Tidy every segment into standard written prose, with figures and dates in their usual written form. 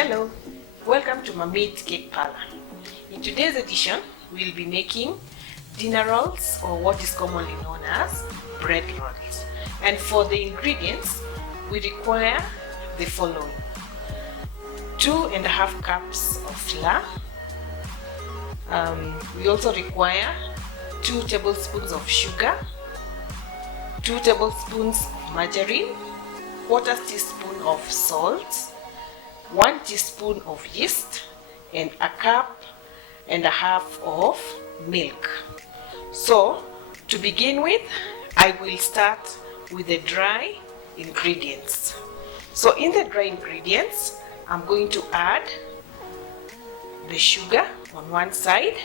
Hello, welcome to Mami's Cake Parlor. In today's edition, we'll be making dinner rolls, or what is commonly known as bread rolls. And for the ingredients, we require the following: 2.5 cups of flour. We also require 2 tablespoons of sugar, 2 tablespoons of margarine, 1/4 teaspoon of salt, 1 teaspoon of yeast, and 1.5 cups of milk. So to begin with, I will start with the dry ingredients. So in the dry ingredients, I'm going to add the sugar on one side.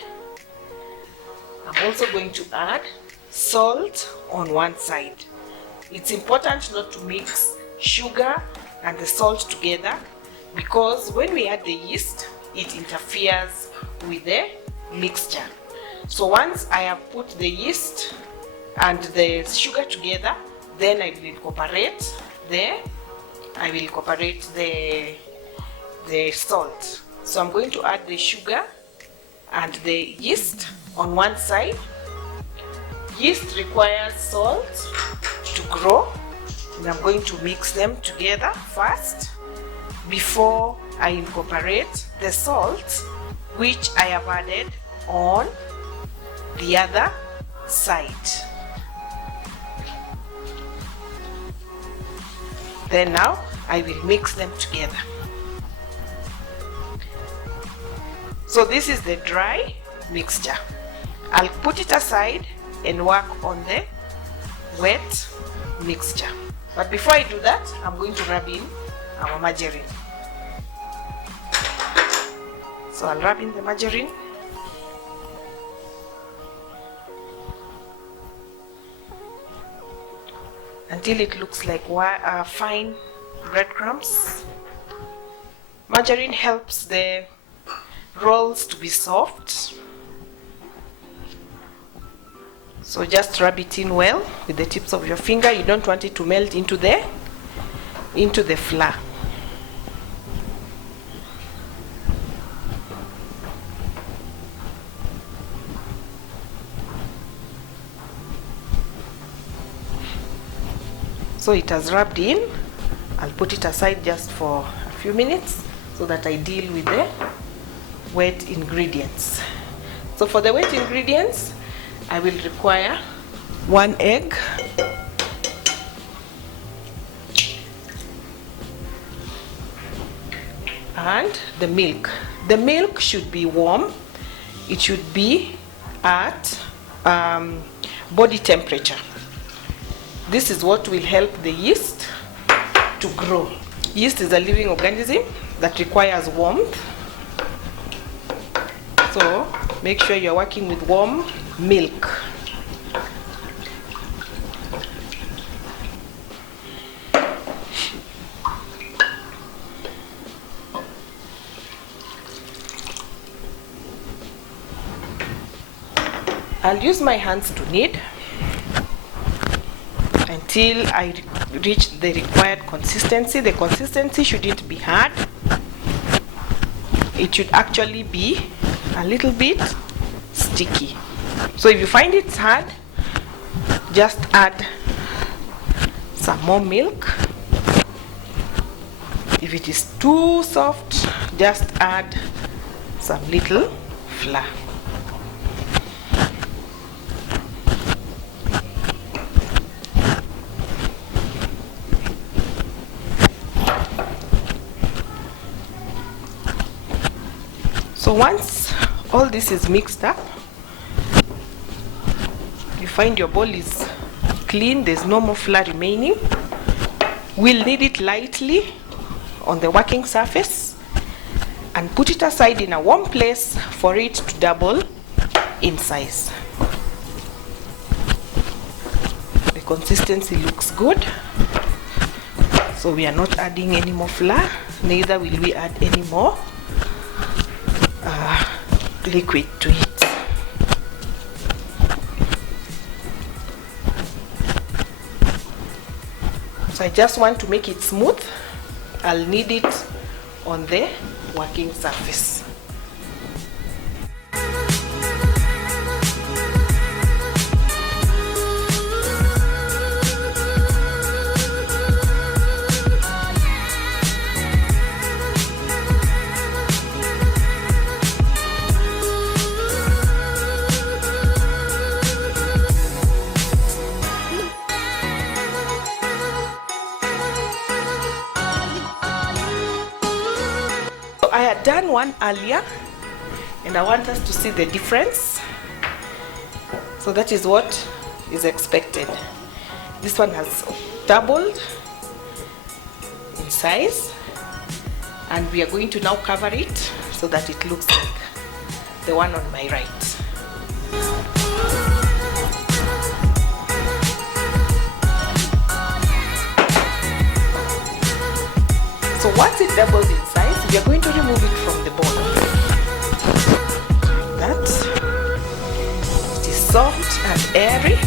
I'm also going to add salt on one side. It's important not to mix sugar and the salt together, because when we add the yeast, it interferes with the mixture. So once I have put the yeast and the sugar together, then I will incorporate the salt. So I'm going to add the sugar and the yeast on one side. Yeast requires salt to grow, and I'm going to mix them together first before I incorporate the salt, which I have added on the other side. Then now I will mix them together. So this is the dry mixture. I'll put it aside and work on the wet mixture. But before I do that, I'm going to rub in our margarine. So I'll rub in the margarine. Until it looks like fine breadcrumbs. Margarine helps the rolls to be soft. So just rub it in well with the tips of your finger. You don't want it to melt into the flour. So it has rubbed in. I'll put it aside just for a few minutes so that I deal with the wet ingredients. So for the wet ingredients, I will require 1 egg, and the milk. The milk should be warm. It should be at body temperature. This is what will help the yeast to grow. Yeast is a living organism that requires warmth. So make sure you're working with warm milk. I'll use my hands to knead until I reach the required consistency. The consistency shouldn't be hard. It should actually be a little bit sticky. So if you find it hard, just add some more milk. If it is too soft, just add some little flour. So once all this is mixed up, you find your bowl is clean, there's no more flour remaining. We'll knead it lightly on the working surface and put it aside in a warm place for it to double in size. The consistency looks good, so we are not adding any more flour, neither will we add any more liquid to it. So I just want to make it smooth. I'll knead it on the working surface. I had done one earlier and I want us to see the difference. So that is what is expected. This one has doubled in size, and we are going to now cover it so that it looks like the one on my right. So once it doubles in size, we are going to remove it from the bottom. That it is soft and airy.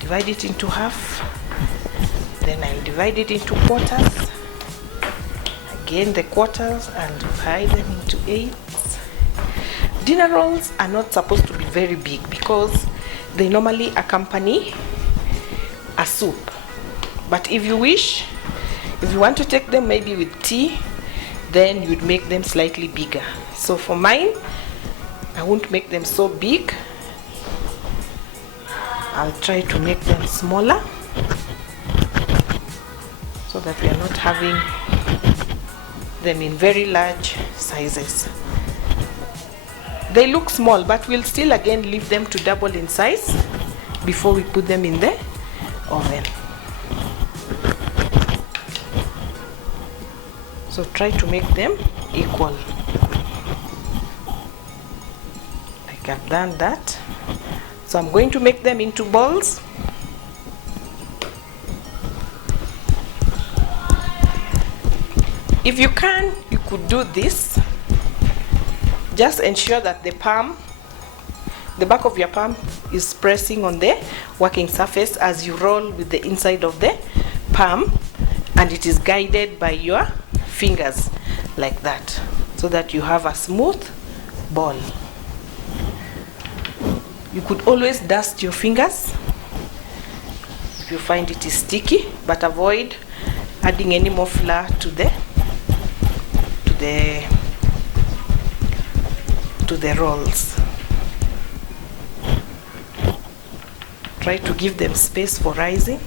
Divide it into half, then I'll divide it into quarters, again the quarters, and divide them into eighths. Dinner rolls are not supposed to be very big because they normally accompany a soup, but if you wish, if you want to take them maybe with tea, then you'd make them slightly bigger. So for mine, I won't make them so big. I'll try to make them smaller so that we are not having them in very large sizes. They look small, but we'll still again leave them to double in size before we put them in the oven. So try to make them equal. Like I've done that. So I'm going to make them into balls. If you can, you could do this. Just ensure that the palm, the back of your palm is pressing on the working surface as you roll with the inside of the palm, and it is guided by your fingers like that, so that you have a smooth ball. You could always dust your fingers if you find it is sticky, but avoid adding any more flour to the rolls. Try to give them space for rising.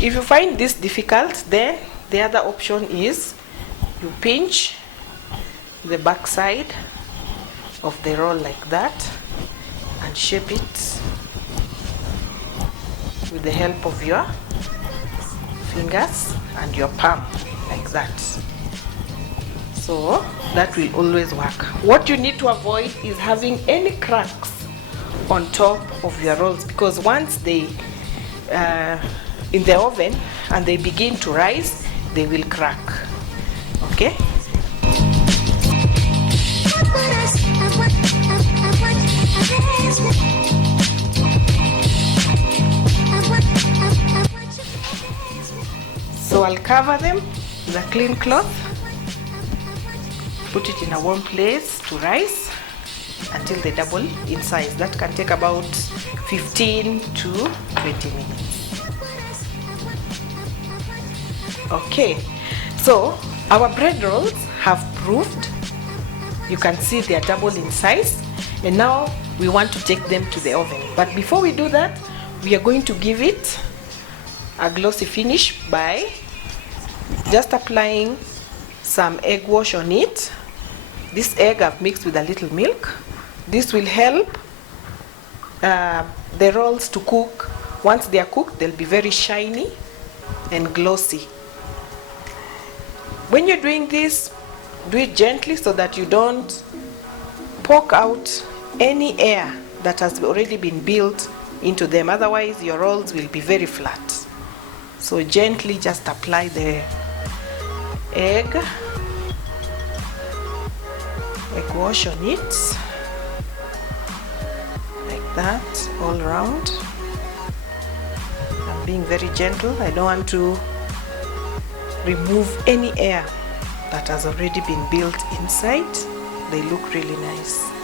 If you find this difficult, then the other option is you pinch the back side of the roll like that and shape it with the help of your fingers and your palm like that. So that will always work. What you need to avoid is having any cracks on top of your rolls, because once they in the oven and they begin to rise, they will crack. Okay? So I'll cover them with a clean cloth, put it in a warm place to rise until they double in size. That can take about 15 to 20 minutes. Okay, so our bread rolls have proved. You can see they are double in size, and now we want to take them to the oven. But before we do that, we are going to give it a glossy finish by just applying some egg wash on it. This egg I've mixed with a little milk. This will help the rolls to cook. Once they are cooked, they'll be very shiny and glossy. When you're doing this, do it gently so that you don't poke out any air that has already been built into them. Otherwise your rolls will be very flat. So gently just apply the egg wash on it like that all around. I'm being very gentle. I don't want to remove any air that has already been built inside. They look really nice.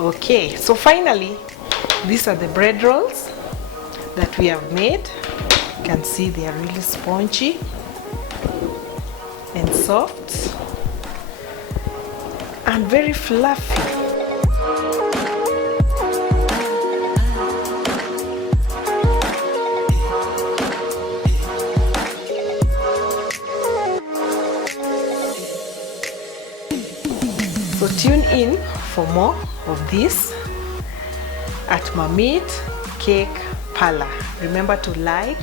Okay, so finally, these are the bread rolls that we have made. You can see they are really spongy and soft and very fluffy. So tune in for more of this at Mamit Cake Parlor. Remember to like,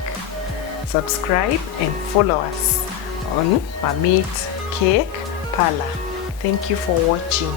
subscribe and follow us on Mamit Cake Parlor. Thank you for watching.